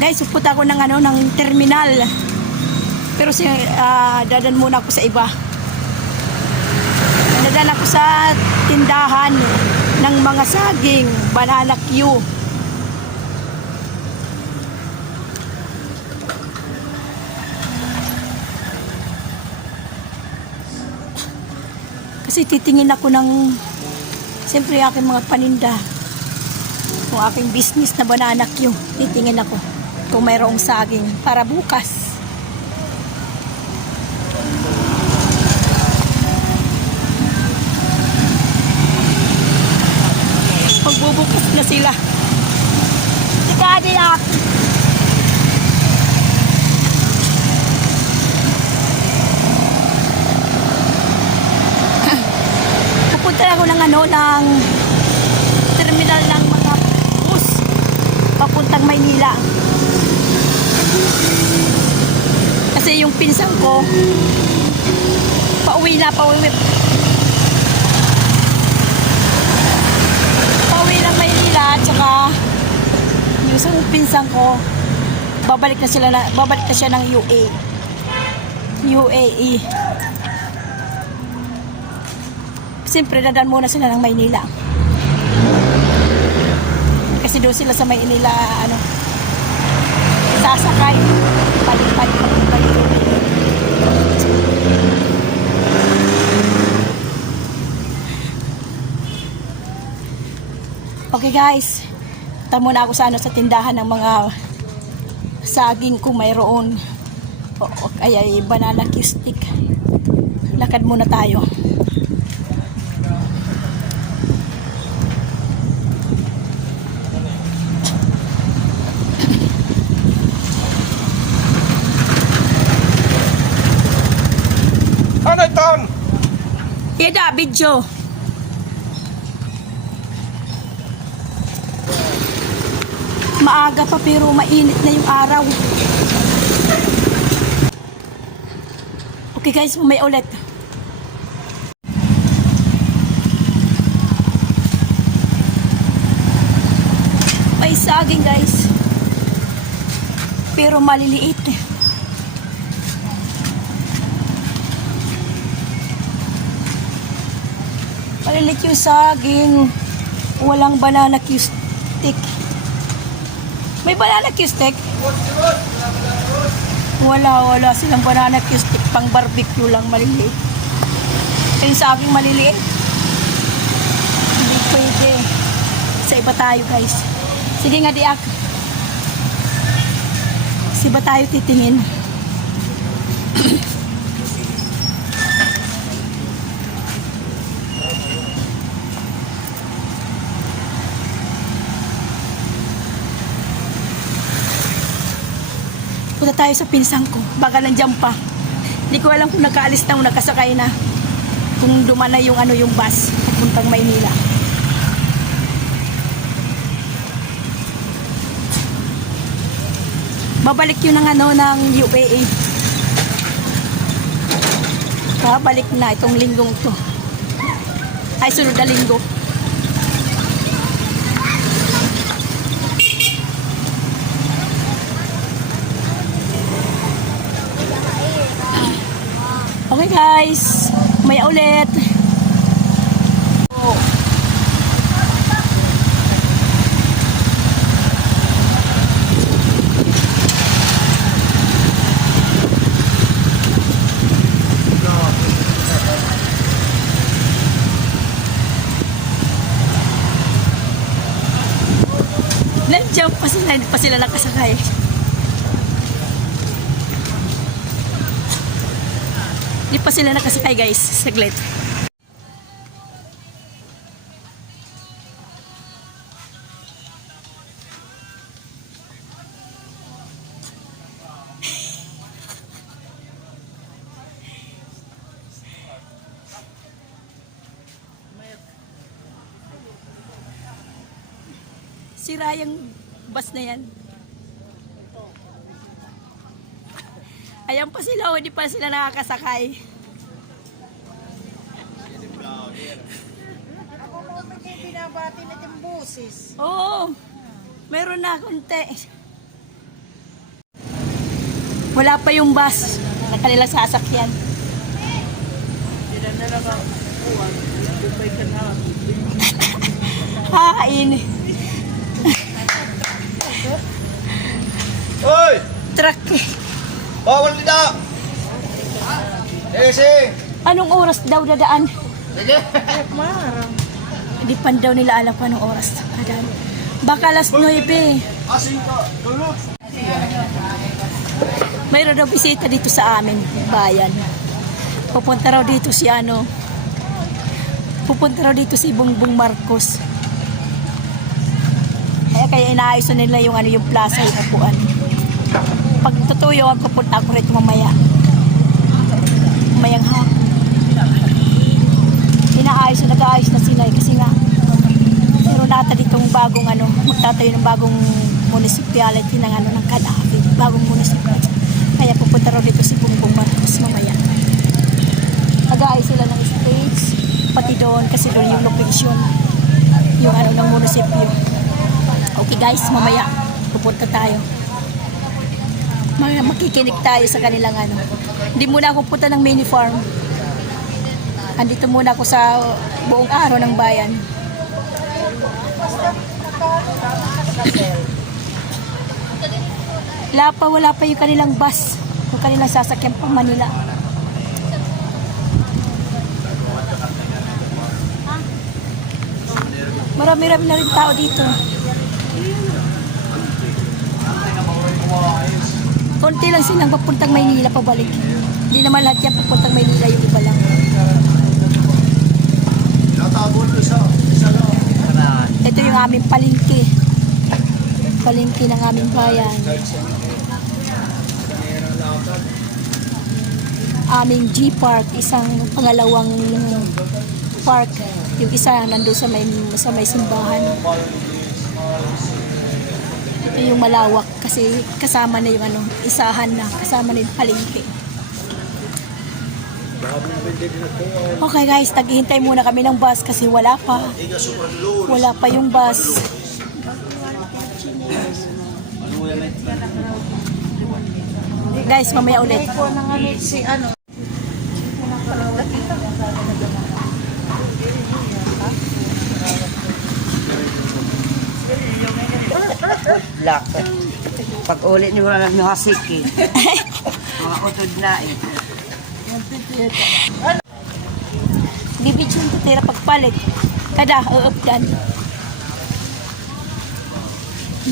Guys, supot ako ng ano ng terminal. Pero si ah, dadan muna ako sa iba. Dadan ako sa tindahan ng mga saging, banana Q. Kasi titingin ako ng siyempre aking mga paninda. Kung aking business na banana Q, titingin ako kung mayroong saging para bukas. Magbubukas na sila. Tika nila. Pupunta ako ng ano, ng terminal ng mga bus papuntang Maynila. Kasi yung pinsan ko, pauwi na, pauwi. Pauwi ng Maynila, at saka yung isang pinsan ko, babalik na sila na, babalik na siya ng UA. UAE. Siyempre, dadaan muna sila ng Maynila. Kasi doon sila sa Maynila, ano, sasakay. Balik-balik balik Okay guys, tamo na ako sa ano sa tindahan ng mga saging kung mayroon. O, o kaya ay banana Q stick. Lakad muna tayo. Ano ito? Ida, video. Maaga pa pero mainit na yung araw. Okay guys, may ulit. May saging guys. Pero maliliit eh. Malilit yung saging. Walang banana Q stick. May banana Q stick? Wala, wala silang banana Q stick. Pang barbecue lang maliliit. Yung saging maliliit. Hindi pwede. Sa iba tayo guys. Sige nga diak. Sa iba tayo titingin. tayo sa pinsang ko. Baka nandiyan pa. Hindi ko alam kung nakaalis na o nakasakay na. Kung duman na yung ano yung bus papuntang Maynila. Babalik yun ng ano ng UAE. Babalik na itong linggong to. Ay, sunod na linggo. Okay guys, may ulit. Oh. Nandiyan pa sila, pa sila nakasakay. Hindi pa sila nakasakay guys. Saglit. Sira yung bus na yan. Ayan pa sila, oh, hindi pa sila nakakasakay. Ako mo may binabati na itong busis. Oo, meron na konti. Wala pa yung bus na kanilang sasakyan. Hain. Hoy! Truck. Bawal dito! Eh, si! Anong oras daw dadaan? Sige! Hindi pa daw nila alam kung anong oras dadaan. Baka alas 9. Asing ka! Tulog! Mayroon daw bisita dito sa amin, bayan. Pupunta raw dito si ano, pupunta raw dito si Bongbong Marcos. Kaya kaya inaayos na nila yung ano yung plaza yung upuan. Pag tutuyo, pupunta ako rito mamaya. Mamayang hapon. Inaayos na nag-aayos na sila eh, kasi nga meron nata ditong bagong ano, magtatayo ng bagong municipality ng ano ng Cadavi, bagong municipality. Kaya pupunta raw dito si Bongbong Marcos mamaya. Nag-aayos sila ng stage, pati doon kasi doon yung location, yung ano ng munisipyo. Okay guys, mamaya pupunta tayo. Makikinig tayo sa kanilang ano. Hindi muna ako punta ng mini farm. Andito muna ako sa buong araw ng bayan. Wala pa, wala pa yung kanilang bus. Yung kanilang sasakyan pa Manila. Marami-rami na rin tao dito. Konti lang silang papuntang Maynila pabalik. Hindi naman lahat yan papuntang Maynila yung iba lang. Ito yung aming palengke. Palengke ng aming bayan. Aming G-Park, isang pangalawang park. Yung isa nandun sa may, sa may simbahan. Yung malawak kasi kasama na yung ano, isahan na, kasama na yung palengke. Okay guys, naghihintay muna kami ng bus kasi wala pa. Wala pa yung bus. Guys, mamaya ulit. Black. Pag ulit ni wala nang hasiki. Mga utod na eh. Bibidyon ko tira pagpalit. Kada, uupdan.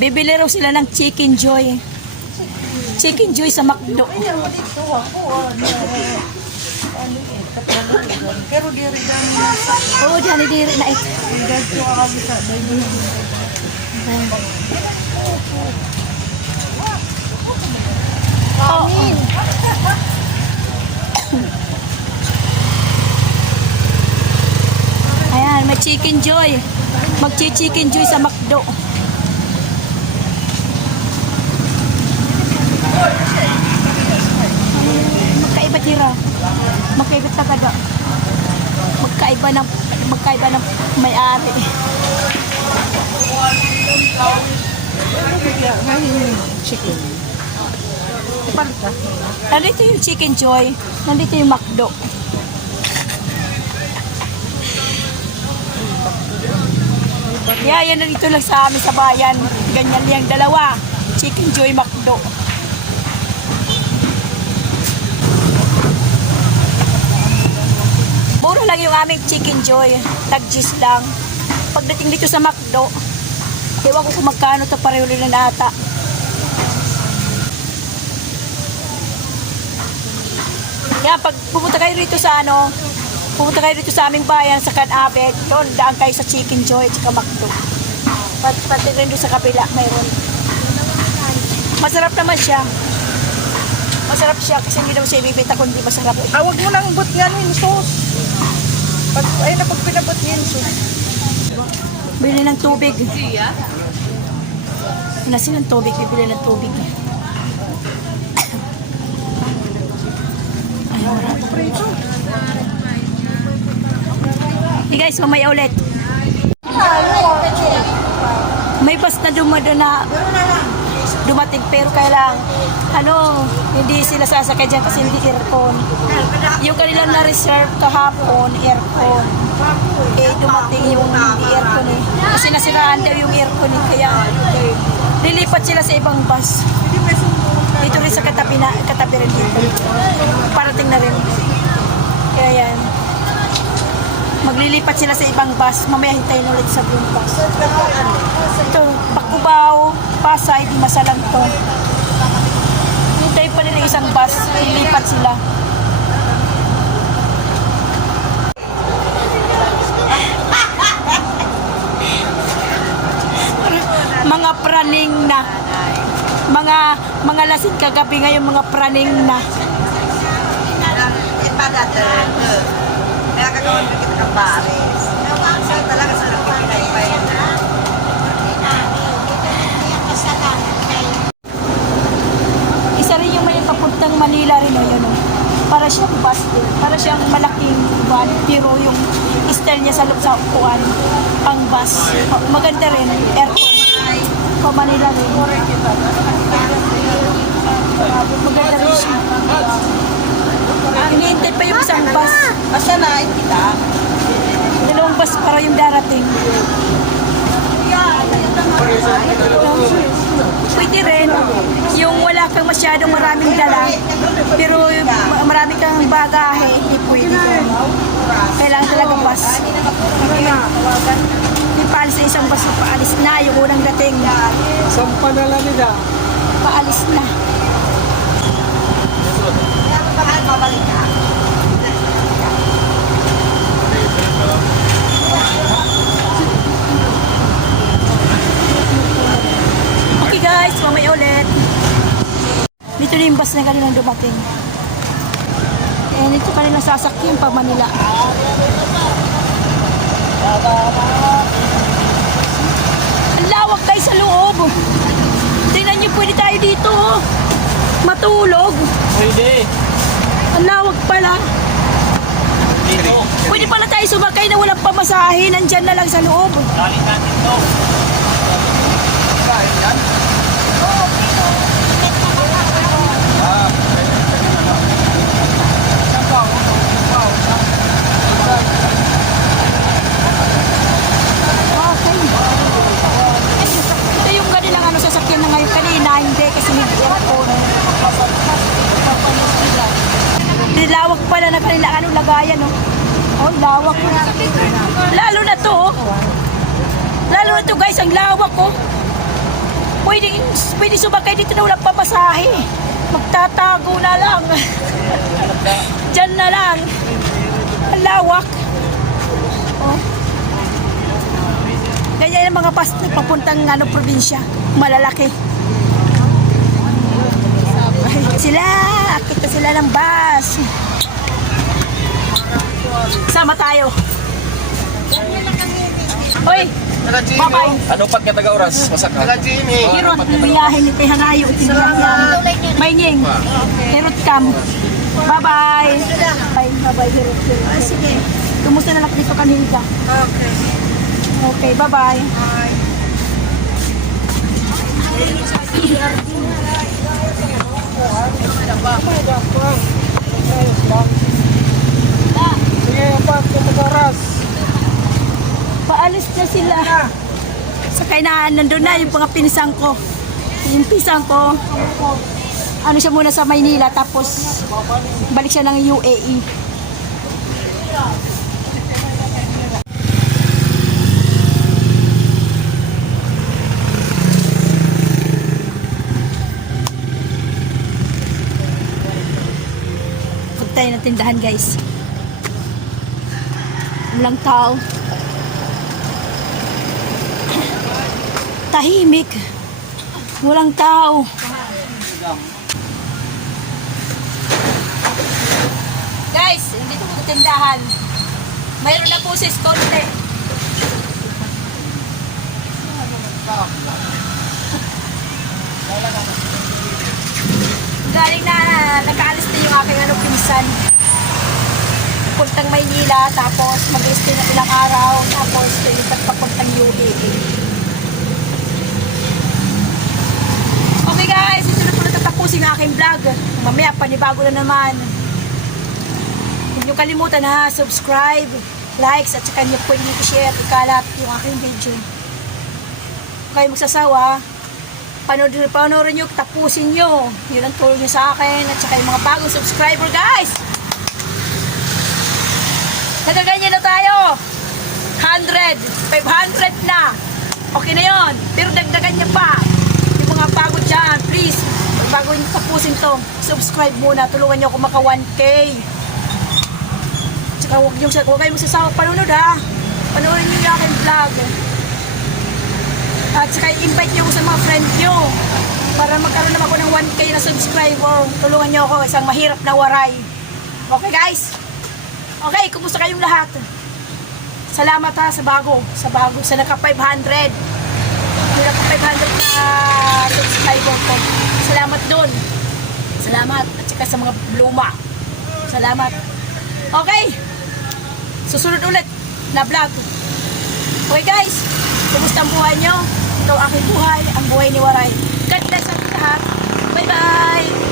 Bibili raw sila ng chicken joy. Chicken joy sa McDo. Pero diri lang. Oo, dyan diri na ito. Kanin. Ayan, may chicken joy. Magchi-chicken joy sa McDo. Magkaiba tira. Magkaiba tagada. Magkaiba ng magkaiba ng may-ari. Chicken. Nandito yung Chicken Joy. Nandito yung McDo. Yeah, yan nandito lang sa amin sa bayan. Ganyan yung dalawa. Chicken Joy, McDo. Mura lang yung aming Chicken Joy. Tag-gis lang. Pagdating dito sa McDo, ewan ko kung magkano to pareho rin na ata. Kaya pag pumunta kayo rito sa ano, pumunta kayo rito sa aming bayan, sa Canabet, doon daan kayo sa Chicken Joy at saka McDo. Pat, pati rin doon sa kapila, mayroon. Masarap naman siya. Masarap siya kasi hindi naman siya ibibenta kundi masarap. Ah, wag mo nang but nga yung sauce. Pag, ay na pag pinabot yun sauce. Bili ng tubig. Wala silang tubig, bibili ng tubig. Ay, marami pa Hey guys, mamaya ulit. May bus na dumado na dumating pero kailang ano, hindi sila sasakay dyan kasi hindi aircon. Yung kanilang na-reserve kahapon, aircon. Eh, dumating yung hindi aircon eh. Kasi nasiraan daw yung aircon eh. Kaya, lilipat sila sa ibang bus. Dito rin sa katabi, na, katabi rin dito. Parating na rin. Kaya yan. Maglilipat sila sa ibang bus. Mamaya hintayin ulit sa buong bus. Ito, Bakubao, Pasay, di masalang to. Hintayin pa nila isang bus. Lilipat sila. mga praning na mga mga lasing kagabi ngayon mga praning na Ko kita ng Paris. Sa talaga sa nakikinaipay na. isa rin yung may papuntang Manila rin yun o. Para siyang bus din. Para siyang malaking van. Pero yung style niya sa loob sa upuan. Ang bus. Maganda rin. Aircon. Pa Manila rin. Maganda rin siya. Hinihintay pa yung isang bus. Asa na kita? Dalawang bus para yung darating. Pwede rin. Yung wala kang masyadong maraming dala, pero marami kang bagahe, hindi pwede. Kailangan talaga bus. Hindi paalis na isang bus, paalis na yung unang dating. Sampa na lang nila. Paalis na. Bakal babalik ka. Okay guys, mamaya ulit. Dito na yung bus na kanilang dumating. Eh, dito kanilang sasakyan pa Manila. Ang lawak guys sa loob. Tingnan niyo, pwede tayo dito. oh. Matulog. Pwede. Ang lawak pala. Dito. Pwede pala tayo sumakay na walang pamasahe. Nandyan na lang sa loob. Galing natin to. Okay. Ito yung kanilang ano, sasakyan na ngayon. Kanina, hindi kasi hindi aircon. Nilawak pala na kanila ano, lagayan, no? Oh, lawak. Lalo na to, oh. Lalo na to, guys, ang lawak, oh. Pwede, pwede sumakay dito na walang pamasahe. Magtatago na lang. Diyan na lang. Ang lawak. Oh. Ganyan yung mga na papuntang ano, probinsya. Malalaki. Ay, sila! Akit sila ng bus. Sama tayo. Hoy! Bye-bye! Ano pag kataga oras? Masak Taga Jimmy. Hirot, biyahe ni Tehanayo. Tinayan. May nying. Hirot kam. Bye-bye! Bye, bye-bye, Hirot. Hirot. sige. Kumusta na lang dito kanina? Okay. Okay, bye-bye. Sige, pa, kumagaras. Paalis na sila. Sakay na, nandun na yung mga pinsang ko. Yung pinsang ko, ano siya muna sa Maynila, tapos balik siya ng UAE. Tayo ng tindahan guys. Walang tao. Tahimik. Walang tao. Guys, hindi ko tindahan. Mayroon na po si Skonte. Galing na, nakaalis na yung aking ano, pinsan. Puntang Maynila, tapos mag-stay na ilang araw, tapos lilipat papuntang UAE. Okay vlog. Mamaya, panibago na naman. Huwag niyo kalimutan ha, subscribe, likes, at saka niyo pwede i-share at ikalat yung aking video. Kayo magsasawa. Panoorin, panoorin niyo, tapusin niyo. Yun ang tulong niyo sa akin at saka yung mga bagong subscriber, guys. Nagaganyan na tayo. 100, 500 na. Okay na yon. Pero dagdagan niya pa. Yung mga bago dyan, please, bago niyo tapusin to, subscribe muna. Tulungan niyo ako maka 1K. Tsaka huwag niyo, huwag kayong magsasawa panunod ha. Panoorin niyo yung aking vlog. At saka i-invite niyo ako sa mga friend niyo para magkaroon naman ako ng 1K na subscriber. Tulungan niyo ako, isang mahirap na waray. Okay guys? Okay, kumusta kayong lahat? Salamat ha sa bago, sa bago, sa naka 500. Yung naka 500 na subscriber ko. Salamat doon. Salamat. At saka sa mga bluma. Salamat. Okay. Susunod ulit na vlog. Okay guys, kumusta ang buhay nyo? Ito ang aking buhay, ang buhay ni Waray. God bless sa lahat. Bye-bye!